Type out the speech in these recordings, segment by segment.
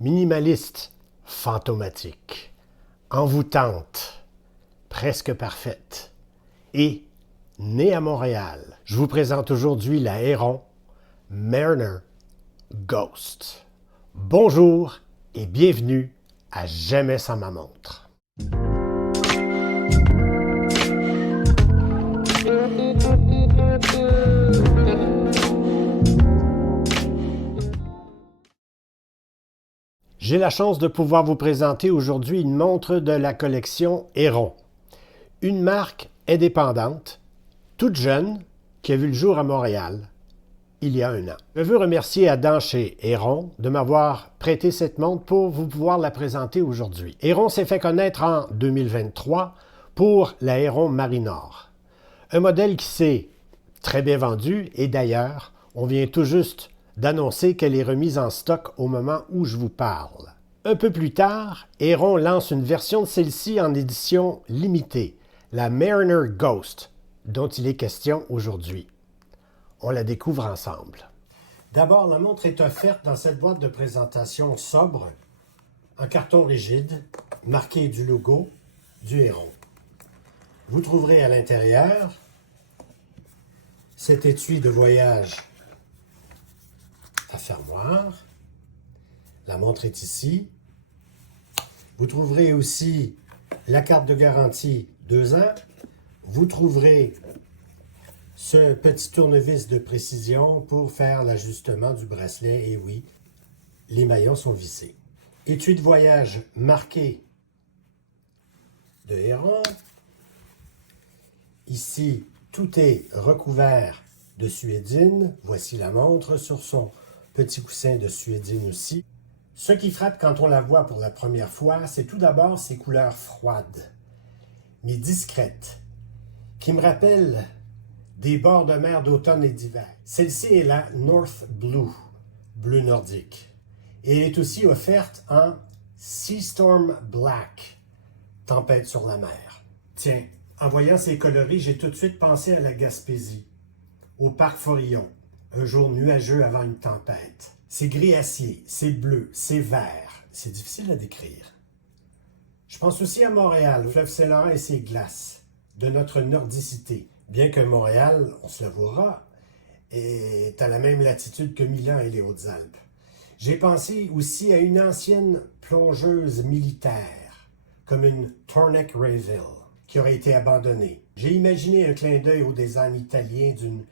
Minimaliste, fantomatique, envoûtante, presque parfaite et née à Montréal. Je vous présente aujourd'hui la Héron Mariner Ghost. Bonjour et bienvenue à Jamais sans ma montre. J'ai la chance de pouvoir vous présenter aujourd'hui une montre de la collection Héron. Une marque indépendante, toute jeune, qui a vu le jour à Montréal il y a 1 an. Je veux remercier Adam chez Héron de m'avoir prêté cette montre pour vous pouvoir la présenter aujourd'hui. Héron s'est fait connaître en 2023 pour la Héron Marinor. Un modèle qui s'est très bien vendu et d'ailleurs, on vient tout juste d'annoncer qu'elle est remise en stock au moment où je vous parle. Un peu plus tard, Héron lance une version de celle-ci en édition limitée, la Mariner Ghost, dont il est question aujourd'hui. On la découvre ensemble. D'abord, la montre est offerte dans cette boîte de présentation sobre, en carton rigide, marqué du logo du Héron. Vous trouverez à l'intérieur cet étui de voyage à fermoir. La montre est ici. Vous trouverez aussi la carte de garantie 2 ans. Vous trouverez ce petit tournevis de précision pour faire l'ajustement du bracelet. Et oui, les maillons sont vissés. Étui de voyage marqué de Héron. Ici, tout est recouvert de suédine. Voici la montre sur son petit coussin de suédine aussi. Ce qui frappe quand on la voit pour la première fois, c'est tout d'abord ses couleurs froides, mais discrètes, qui me rappellent des bords de mer d'automne et d'hiver. Celle-ci est la North Blue, bleu nordique. Et elle est aussi offerte en Sea Storm Black, tempête sur la mer. Tiens, en voyant ces coloris, j'ai tout de suite pensé à la Gaspésie, au parc Forillon, un jour nuageux avant une tempête. C'est gris acier, c'est bleu, c'est vert. C'est difficile à décrire. Je pense aussi à Montréal, au fleuve Saint-Laurent et ses glaces, de notre nordicité. Bien que Montréal, on se l'avouera, est à la même latitude que Milan et les Hautes-Alpes. J'ai pensé aussi à une ancienne plongeuse militaire, comme une Tornek Rayville, qui aurait été abandonnée. J'ai imaginé un clin d'œil au design italien d'une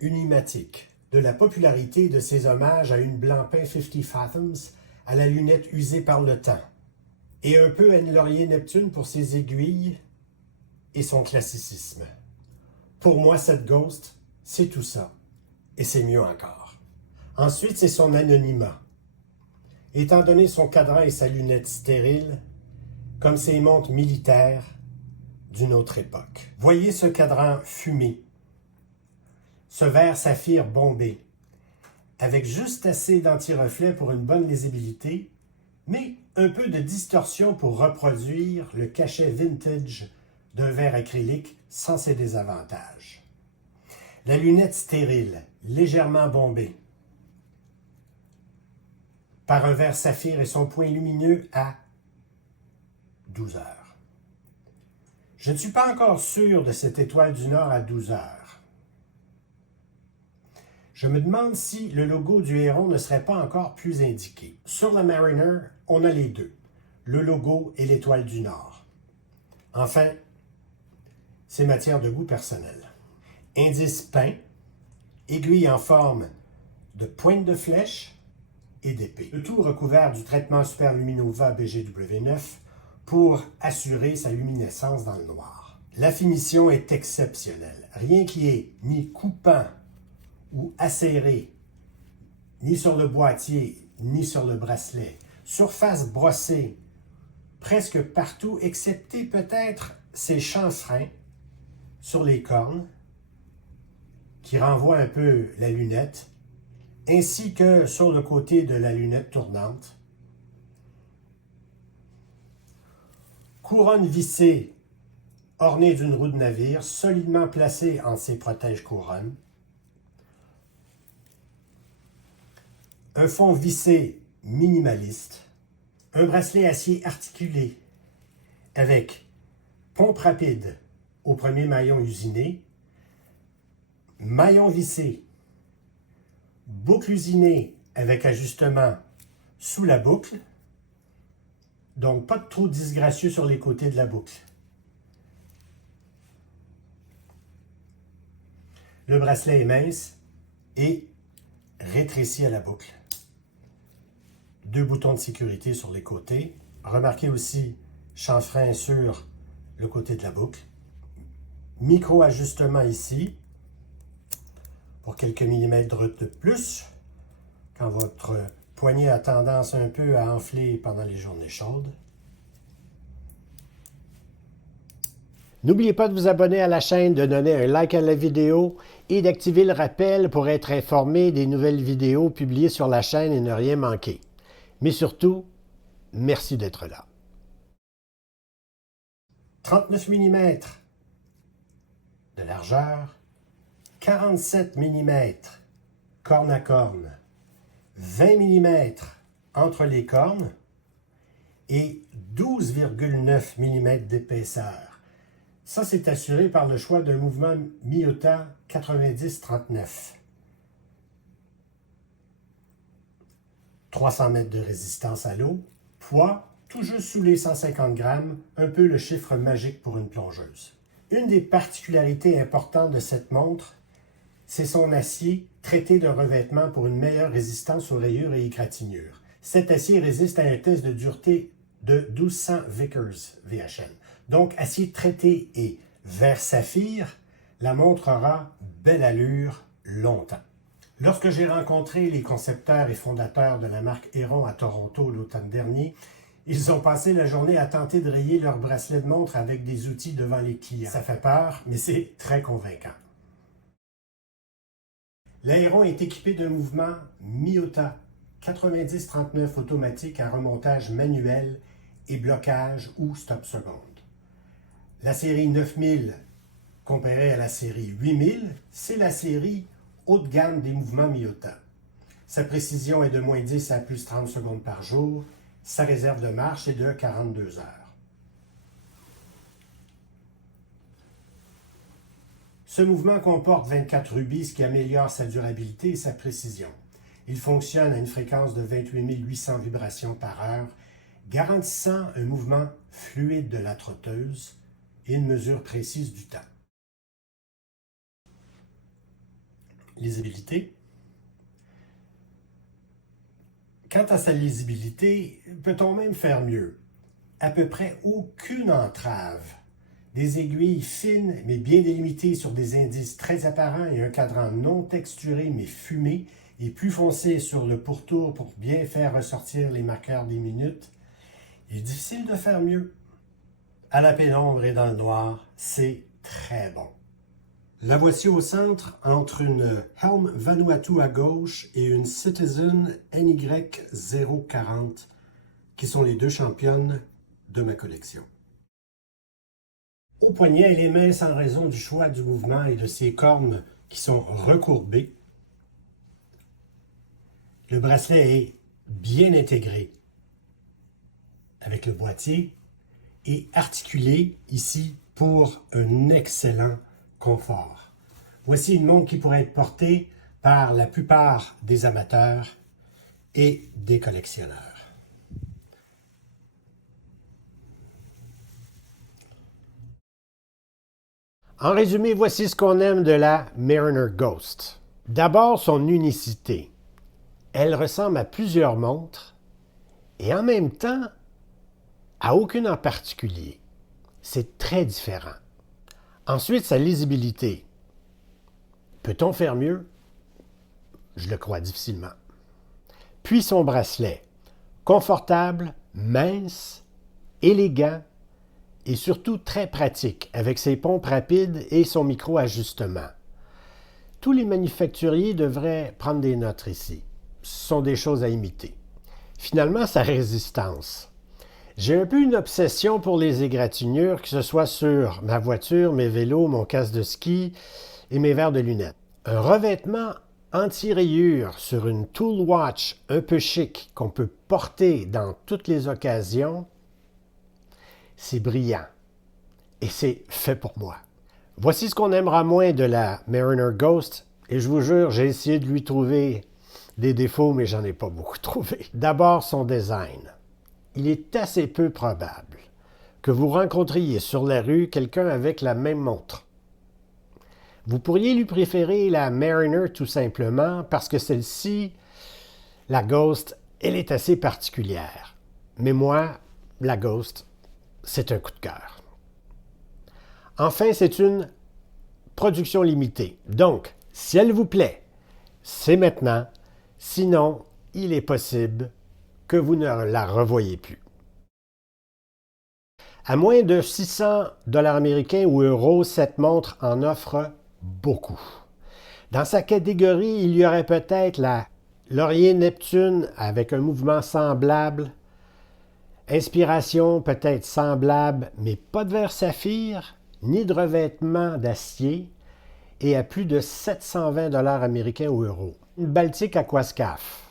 Unimatic, de la popularité de ses hommages à une Blancpain 50 Fathoms, à la lunette usée par le temps, et un peu à une Laurier Neptune pour ses aiguilles et son classicisme. Pour moi, cette Ghost, c'est tout ça, et c'est mieux encore. Ensuite, c'est son anonymat. Étant donné son cadran et sa lunette stérile, comme ces montres militaires d'une autre époque. Voyez ce cadran fumé, ce vert saphir bombé, avec juste assez d'anti-reflet pour une bonne lisibilité, mais un peu de distorsion pour reproduire le cachet vintage d'un verre acrylique sans ses désavantages. La lunette stérile, légèrement bombée, par un verre saphir et son point lumineux à 12 heures. Je ne suis pas encore sûr de cette étoile du Nord à 12 heures. Je me demande si le logo du Héron ne serait pas encore plus indiqué. Sur la Mariner, on a les deux, le logo et l'étoile du Nord. Enfin, c'est matière de goût personnel. Indice peint, aiguille en forme de pointe de flèche et d'épée. Le tout recouvert du traitement Superluminova BGW9 pour assurer sa luminescence dans le noir. La finition est exceptionnelle. Rien qui est ni coupant ou acéré, ni sur le boîtier, ni sur le bracelet. Surface brossée presque partout, excepté peut-être ces chanfreins sur les cornes, qui renvoient un peu la lunette, ainsi que sur le côté de la lunette tournante. Couronne vissée, ornée d'une roue de navire, solidement placée entre ses protège-couronnes. Un fond vissé minimaliste, Un bracelet acier articulé avec pompe rapide au premier maillon usiné, maillon vissé, boucle usinée avec ajustement sous la boucle, donc pas de trou disgracieux sur les côtés de la boucle. Le bracelet est mince et rétréci à la boucle. Deux boutons de sécurité sur les côtés. Remarquez aussi chanfrein sur le côté de la boucle. Micro-ajustement ici pour quelques millimètres de plus quand votre poignet a tendance un peu à enfler pendant les journées chaudes. N'oubliez pas de vous abonner à la chaîne, de donner un like à la vidéo et d'activer le rappel pour être informé des nouvelles vidéos publiées sur la chaîne et ne rien manquer. Mais surtout, merci d'être là. 39 mm de largeur, 47 mm corne à corne, 20 mm entre les cornes et 12,9 mm d'épaisseur. Ça, c'est assuré par le choix d'un mouvement Miyota 90-39. 300 mètres de résistance à l'eau, poids tout juste sous les 150 grammes, un peu le chiffre magique pour une plongeuse. Une des particularités importantes de cette montre, c'est son acier traité d'un revêtement pour une meilleure résistance aux rayures et égratignures. Cet acier résiste à un test de dureté de 1200 Vickers VHN. Donc, acier traité et verre saphir, la montre aura belle allure longtemps. Lorsque j'ai rencontré les concepteurs et fondateurs de la marque Héron à Toronto l'automne dernier, ils ont passé la journée à tenter de rayer leur bracelet de montre avec des outils devant les clients. Ça fait peur, mais c'est très convaincant. L'Héron est équipé d'un mouvement Miyota 90-39 automatique à remontage manuel et blocage ou stop seconde. La série 9000 comparée à la série 8000, c'est la série haut de gamme des mouvements Miyota. Sa précision est de moins 10 à plus 30 secondes par jour. Sa réserve de marche est de 42 heures. Ce mouvement comporte 24 rubis, ce qui améliore sa durabilité et sa précision. Il fonctionne à une fréquence de 28 800 vibrations par heure, garantissant un mouvement fluide de la trotteuse et une mesure précise du temps. Lisibilité. Quant à sa lisibilité, peut-on même faire mieux? À peu près aucune entrave. Des aiguilles fines mais bien délimitées sur des indices très apparents et un cadran non texturé mais fumé et plus foncé sur le pourtour pour bien faire ressortir les marqueurs des minutes. Il est difficile de faire mieux. À la pénombre et dans le noir, c'est très bon. La voici au centre entre une Helm Vanuatu à gauche et une Citizen NY040 qui sont les deux championnes de ma collection. Au poignet, elle est mince en raison du choix du mouvement et de ses cornes qui sont recourbées. Le bracelet est bien intégré avec le boîtier et articulé ici pour un excellent confort. Voici une montre qui pourrait être portée par la plupart des amateurs et des collectionneurs. En résumé, voici ce qu'on aime de la Mariner Ghost. D'abord, son unicité. Elle ressemble à plusieurs montres et en même temps, à aucune en particulier. C'est très différent. Ensuite, sa lisibilité. Peut-on faire mieux? Je le crois difficilement. Puis son bracelet. Confortable, mince, élégant et surtout très pratique avec ses pompes rapides et son micro-ajustement. Tous les manufacturiers devraient prendre des notes ici. Ce sont des choses à imiter. Finalement, sa résistance. J'ai un peu une obsession pour les égratignures, que ce soit sur ma voiture, mes vélos, mon casque de ski et mes verres de lunettes. Un revêtement anti-rayures sur une tool watch un peu chic qu'on peut porter dans toutes les occasions, c'est brillant et c'est fait pour moi. Voici ce qu'on aimera moins de la Mariner Ghost et je vous jure, j'ai essayé de lui trouver des défauts, mais j'en ai pas beaucoup trouvé. D'abord, son design. Il est assez peu probable que vous rencontriez sur la rue quelqu'un avec la même montre. Vous pourriez lui préférer la Mariner tout simplement parce que celle-ci, la Ghost, elle est assez particulière. Mais moi, la Ghost, c'est un coup de cœur. Enfin, c'est une production limitée. Donc, si elle vous plaît, c'est maintenant. Sinon, il est possible que vous ne la revoyez plus. À moins de 600 $ américains ou euros, cette montre en offre beaucoup. Dans sa catégorie, il y aurait peut-être la Laurier Neptune avec un mouvement semblable, inspiration peut-être semblable, mais pas de verre saphir, ni de revêtement d'acier, et à plus de 720 $ américains ou euros. Une Baltic Aquascaf.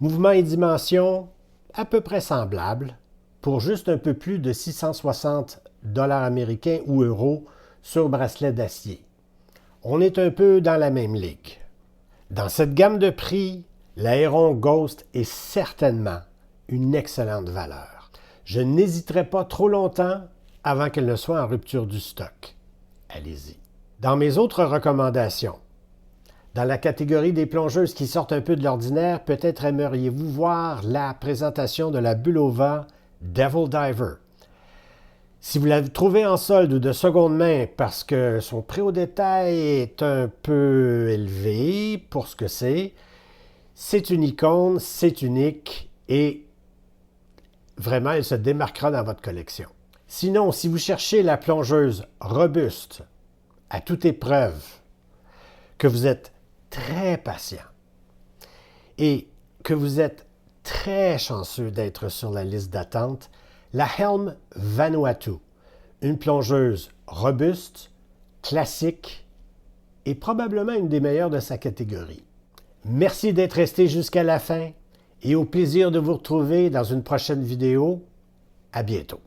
Mouvement et dimension à peu près semblables, pour juste un peu plus de 660 $ américains ou euros sur bracelet d'acier. On est un peu dans la même ligue. Dans cette gamme de prix, l'Aéron Ghost est certainement une excellente valeur. Je n'hésiterai pas trop longtemps avant qu'elle ne soit en rupture du stock. Allez-y. Dans mes autres recommandations, dans la catégorie des plongeuses qui sortent un peu de l'ordinaire, peut-être aimeriez-vous voir la présentation de la Bulova Devil Diver. Si vous la trouvez en solde ou de seconde main parce que son prix au détail est un peu élevé pour ce que c'est une icône, c'est unique et vraiment, elle se démarquera dans votre collection. Sinon, si vous cherchez la plongeuse robuste, à toute épreuve, que vous êtes très patient et que vous êtes très chanceux d'être sur la liste d'attente, la Helm Vanuatu, une plongeuse robuste, classique et probablement une des meilleures de sa catégorie. Merci d'être resté jusqu'à la fin et au plaisir de vous retrouver dans une prochaine vidéo. À bientôt.